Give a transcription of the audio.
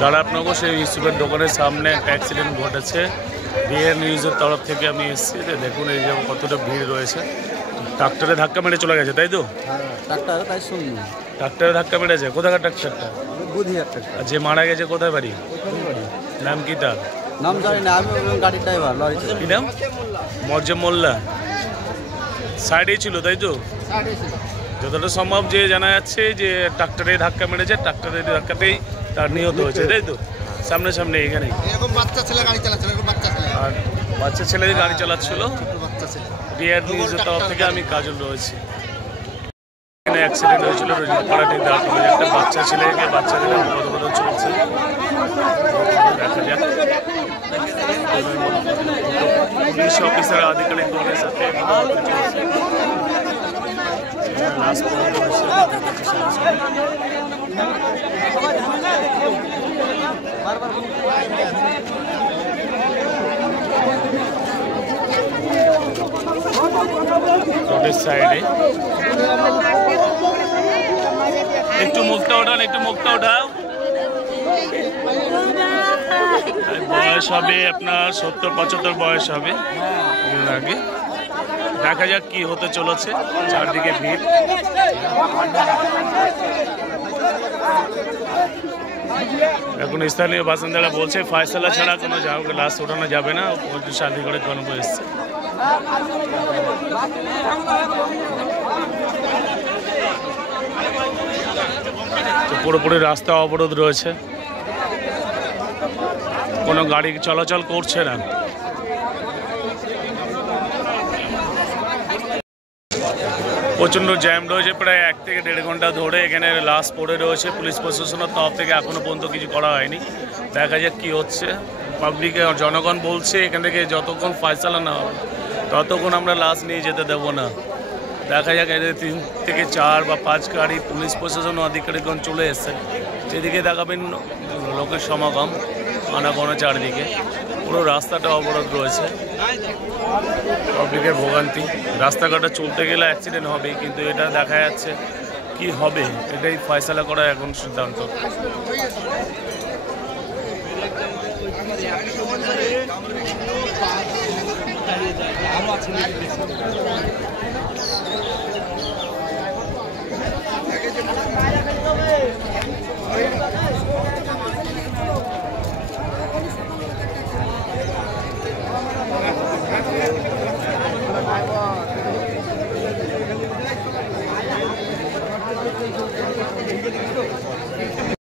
দাঁড়াপনগর সেই ইউসুফের দোকানের সামনে একটা অ্যাক্সিডেন্ট ঘটেছে। ডিএন নিউজের তরফ থেকে আমি এসেছি। দেখুন এই যে কতটা ভিড় রয়েছে। ট্রাক্টরে ধাক্কা মেরে চলে গেছে, তাই তো? ট্রাক্টরে ধাক্কা মেরেছে। কোথাকার ট্রাক্টরটা? আর যে মারা গেছে কোথায় বাড়ি? নাম কি তার? নাম জানি না, আমি গাড়ির ড্রাইভার। কি নাম? মরজম মোল্লা। সাইডেই ছিল, তাই তো? যতটা সম্ভব যে জানা যাচ্ছে যে ট্রাক্টরে ধাক্কা মেরেছে, ট্রাক্টরের ধাক্কাতেই তার নিহত হয়েছে, তাই তো? সামনে সামনে এখানেই। এরকম বাচ্চা ছেলে গাড়ি চালাচ্ছিল, আর বাচ্চা ছেলে গাড়ি চালাচ্ছিল। ডিআর নিউজের তরফ থেকে আমি কাজল রয়েছি। এখানে অ্যাক্সিডেন্ট হয়েছিল রোজিপাড়াটির দাঁড়ানো একটা বাচ্চা ছেলেকে, বাচ্চাদের বদবদল চলছে। দেখা যাক পুলিশ অফিসার আধিকারিক দলের সাথে রোডের সাইডে একটু মুখটা ওঠান, একটু মুখটা ওঠাও। বয়স হবে আপনার 70-75 বয়স হবে আগে। দেখা যাক কি হতে চলেছে। চারদিকে ভিড়। এখন স্থানীয় বাসিন্দারা বলছে ফয়সালা ছাড়া কোনো লাশ ওঠানো যাবে না। শান্তি করে গণপ এসছে। তো পুরোপুরি রাস্তা অবরোধ রয়েছে, কোনো গাড়ি চলাচল করছে না। প্রচণ্ড জ্যাম রয়েছে, প্রায় 1 থেকে 1.5 ঘন্টা ধরে এখানে লাশ পড়ে রয়েছে। পুলিশ প্রশাসনের তরফ থেকে এখনো পর্যন্ত কিছু করা হয়নি। দেখা যাক কি হচ্ছে। পাবলিকে জনগণ বলছে এখান থেকে যতক্ষণ ফয়সালা না হবে ততক্ষণ আমরা লাশ নিয়ে যেতে দেব না। দেখা যাক এদের 3 থেকে 4 বা 5 গাড়ি পুলিশ প্রশাসন আধিকারিকগণ চলে এসছে। যেদিকে দেখাবেন লোকের সমাগম আনাগোনা, চারদিকে পুরো রাস্তাটা অবরোধ রয়েছে। পাবলিকের ভোগান্তি। রাস্তাঘাটে চলতে গেলে অ্যাক্সিডেন্ট হবে, কিন্তু এটা দেখা যাচ্ছে কি হবে এটাই ফয়সালা করা এখন সিদ্ধান্ত।